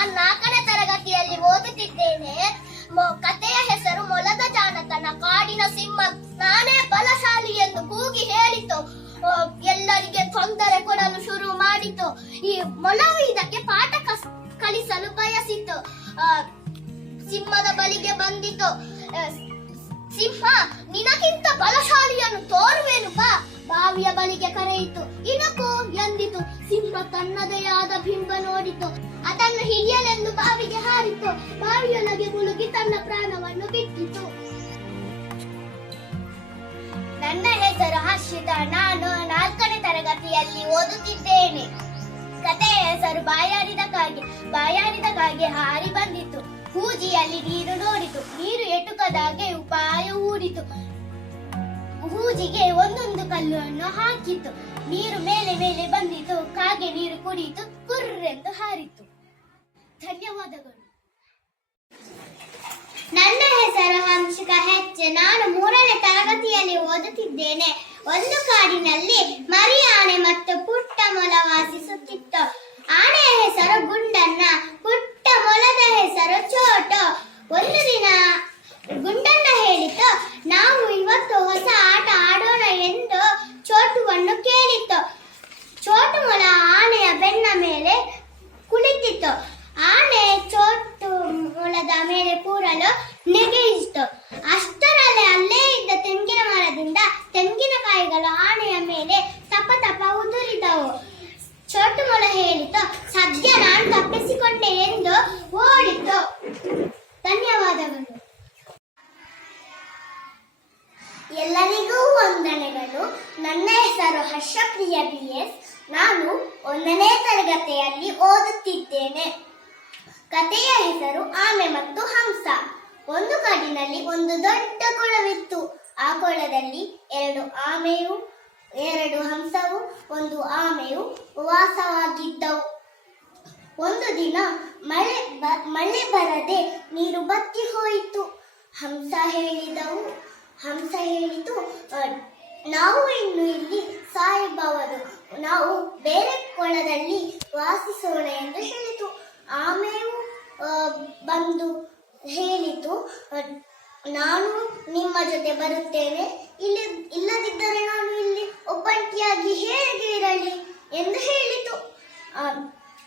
ನಾನು 4ನೇ ತರಗತಿಯಲ್ಲಿ ಓದುತ್ತಿದ್ದೇನೆ. ಕಥೆಯ ಹೆಸರು ಮೊಲದ ಜಾಣತನ. ಕಾಡಿನ ಸಿಂಹ ನಾನೇ ಬಲಶಾಲಿ ಎಂದು ಕೂಗಿ ಹೇಳಿತು. ಎಲ್ಲರಿಗೆ ತೊಂದರೆ ಕೊಡಲು ಶುರು ಮಾಡಿತು. ಈ ಮೊಲವು ಇದಕ್ಕೆ ಪಾಠ ಕಲಿಸಲು ಬಯಸಿತು. ಸಿಂಹದ ಬಳಿಗೆ ಬಂದಿತು. ಸಿಂಹ, ನಿನಗಿಂತ ಬಲಶಾಲಿಯನ್ನು ತೋರುವೆನು ಬಾ. ಬಾವಿಯ ಬಳಿಗೆ ಕರೆಯಿತು. ಇಣಕು ಎಂದಿತು. ಸಿಂಹ ತನ್ನದೇ ಆದ ಬಿಂಬ ನೋಡಿತು. ಅದನ್ನು ಹಿಡಿಯಲೆಂದು ಬಾವಿಗೆ ಹಾರಿತು. ಬಾವಿಯೊಳಗೆ ಮುಳುಗಿ ತನ್ನ ಪ್ರಾಣವನ್ನು ಬಿಟ್ಟಿತು. ನನ್ನ ಹೆಸರು ಹರ್ಷಿತಾ. ನಾನು 4ನೇ ತರಗತಿಯಲ್ಲಿ ಓದುತ್ತಿದ್ದೇನೆ. ಕಥೆಯ ಹೆಸರು ಬಾಯಾರಿದ ಕಾಗೆ. ಬಾಯಾರಿದ ಕಾಗೆ ಹಾರಿ ಬಂದಿತು. ಹೂಜಿಯಲ್ಲಿ ನೀರು ನೋಡಿತು. ನೀರು ಎಟುಕದಾಗೆ ಉಪಾಯ ಹೂಡಿತು. ಹೂಜಿಗೆ ಒಂದೊಂದು ಕಲ್ಲನ್ನು ಹಾಕಿತು. ನೀರು ಮೇಲೆ ಮೇಲೆ ಬಂದಿತು. ಕಾಗೆ ನೀರು ಕುಡಿಯಿತು. ಕುರ್ರೆಂದು ಹಾರಿತು. ಧನ್ಯವಾದಗಳು. ನನ್ನ ಹೆಸರು ಹಂಸಿಕಾ ಹೆಚ್. ನಾನು 3ನೇ ತರಗತಿಯಲ್ಲಿ ಓದುತ್ತಿದ್ದೇನೆ. ಒಂದು ಕಾಡಿನಲ್ಲಿ ಮರಿ ಆನೆ ಮತ್ತು ಪುಟ್ಟ ಮೊಲ ವಾಸಿಸುತ್ತಿತ್ತು. ಆನೆಯ ಹೆಸರು ಗುಂಡಣ್ಣ, ಪುಟ್ಟ ಮೊಲದ ಹೆಸರು ಚೋಟು. ಒಂದು ದಿನ ಗುಂಡಣ್ಣ ಹೇಳಿತು, ನಾವು ಇವತ್ತು ಹೊಸ ಆಟ ಆಡೋಣ ಎಂದು ಚೋಟುವನ್ನು ಕೇಳಿತು. ಚೋಟು ಮೊಲ ಆನೆಯ ಬೆನ್ನ ಮೇಲೆ ಕುಳಿತಿತ್ತು. ಆನೆ ಚೋಟು ಮೊಲದ ಮೇಲೆ ಕೂರಲು ನೆಗೆಯಿಸಿತು. ಅಷ್ಟರಲ್ಲಿ ಅಲ್ಲೇ ಇದ್ದ ತೆಂಗಿನ ಮರದಿಂದ ತೆಂಗಿನಕಾಯಿಗಳು ಆನೆಯ ಮೇಲೆ ತಪ ತಪ ಉದುರಿದವು. ಚೋಟು ಮೊಲ ಹೇಳಿತು, ಸದ್ಯ ನಾನು ತಪ್ಪಿಸಿಕೊಂಡೆ ಎಂದು ಓಡಿತು. ಧನ್ಯವಾದಗಳು. ಎಲ್ಲರಿಗೂ ವಂದನೆಗಳು. ನನ್ನ ಹೆಸರು ಹರ್ಷಪ್ರಿಯ BS. ನಾನು 1ನೇ ತರಗತಿಯಲ್ಲಿ ಓದುತ್ತಿದ್ದೇನೆ. ಕಥೆಯ ಹೆಸರು ಆಮೆ ಮತ್ತು ಹಂಸ. ಒಂದು ಕಾಡಿನಲ್ಲಿ ಒಂದು ದೊಡ್ಡ ಕೊಳವಿತ್ತು. ಆ ಕೊಳದಲ್ಲಿ 2 ಆಮೆಯು 2 ಹಂಸವು 1 ಆಮೆಯು ವಾಸವಾಗಿದ್ದವು. ಒಂದು ದಿನ ಮಳೆ ಬರದೆ ನೀರು ಬತ್ತಿ ಹೋಯಿತು. ಹಂಸ ಹೇಳಿತು, ನಾವು ಇನ್ನು ಇಲ್ಲಿ ಸಾಯಬಹುದು, ನಾವು ಬೇರೆ ಕೊಳದಲ್ಲಿ ವಾಸಿಸೋಣ ಎಂದು ಹೇಳಿತು. ಆಮೆಯು ಬಂದು ಹೇಳಿತು, ನಾನು ನಿಮ್ಮ ಜೊತೆ ಬರುತ್ತೇನೆ, ಇಲ್ಲದಿದ್ದರೆ ನಾನು ಇಲ್ಲಿ ಒಬ್ಬಂಟಿಯಾಗಿ ಹೇಗೆ ಇರಲಿ ಎಂದು ಹೇಳಿತು.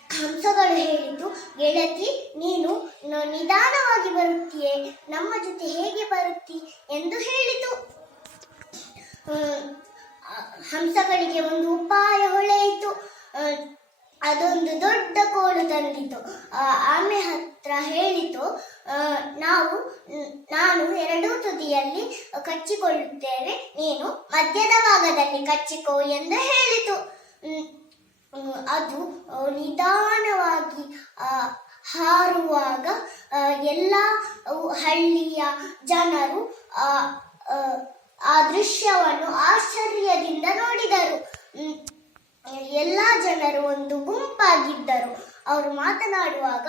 ಹಂಸಗಳು ಹೇಳಿತು, ಗೆಳತಿ, ನೀನು ನಿಧಾನವಾಗಿ ಬರುತ್ತೀಯೇ, ನಮ್ಮ ಜೊತೆ ಹೇಗೆ ಬರುತ್ತಿ ಎಂದು ಹೇಳಿತು. ಹಂಸಗಳಿಗೆ ಒಂದು ಉಪಾಯ ಹೊಳೆಯಿತು. ಅದೊಂದು ದೊಡ್ಡ ಕೋಲು ತಂದಿತು. ಆಮೆ ಹತ್ರ ಹೇಳಿತು, ನಾನು 2 ತುದಿಯಲ್ಲಿ ಕಚ್ಚಿಕೊಳ್ಳುತ್ತೇವೆ, ನೀನು ಮಧ್ಯದ ಭಾಗದಲ್ಲಿ ಕಚ್ಚಿಕೋ ಎಂದು ಹೇಳಿತು. ಅದು ನಿಧಾನವಾಗಿ ಹಾರುವಾಗ ಎಲ್ಲ ಹಳ್ಳಿಯ ಜನರು ಆ ದೃಶ್ಯವನ್ನು ಆಶ್ಚರ್ಯದಿಂದ ನೋಡಿದರು. ಎಲ್ಲ ಜನರು ಒಂದು ಗುಂಪಾಗಿದ್ದರು. ಅವರು ಮಾತನಾಡುವಾಗ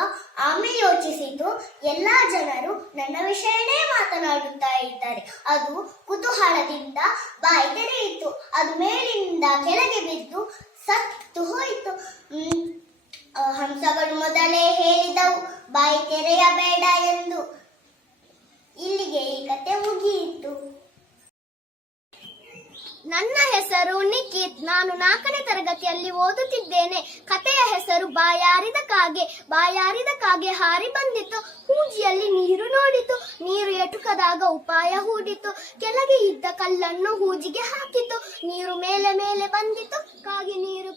ಆಮೆ ಯೋಚಿಸಿತು, ಎಲ್ಲ ಜನರು ನನ್ನ ವಿಷಯನೇ ಮಾತನಾಡುತ್ತಾ ಇದ್ದಾರೆ. ಅದು ಕುತೂಹಲದಿಂದ ಬಾಯಿ ತೆರೆಯಿತು. ಅದು ಮೇಲಿನಿಂದ ಕೆಳಗೆ ಬಿದ್ದು ಸತ್ತು ಹೋಯಿತು. ಹಂಸಗಳು ಮೊದಲೇ ಹೇಳಿದವು, ಬಾಯಿ ತೆರೆಯಬೇಡ ಎಂದು. ಇಲ್ಲಿಗೆ ಈ ಕತೆ ಮುಗಿಯಿತು. ನನ್ನ ಹೆಸರು ನಿಖಿತ್. ನಾನು 4ನೇ ತರಗತಿಯಲ್ಲಿ ಓದುತ್ತಿದ್ದೇನೆ. ಕಥೆಯ ಹೆಸರು ಬಾಯಾರಿದ ಕಾಗೆ. ಬಾಯಾರಿದ ಕಾಗೆ ಹಾರಿ ಬಂದಿತು. ಹೂಜಿಯಲ್ಲಿ ನೀರು ನೋಡಿತು. ನೀರು ಎಟುಕದಾಗ ಉಪಾಯ ಹೂಡಿತು. ಕೆಳಗೆ ಇದ್ದ ಕಲ್ಲನ್ನು ಹೂಜಿಗೆ ಹಾಕಿತು. ನೀರು ಮೇಲೆ ಮೇಲೆ ಬಂದಿತು. ಕಾಗೆ ನೀರು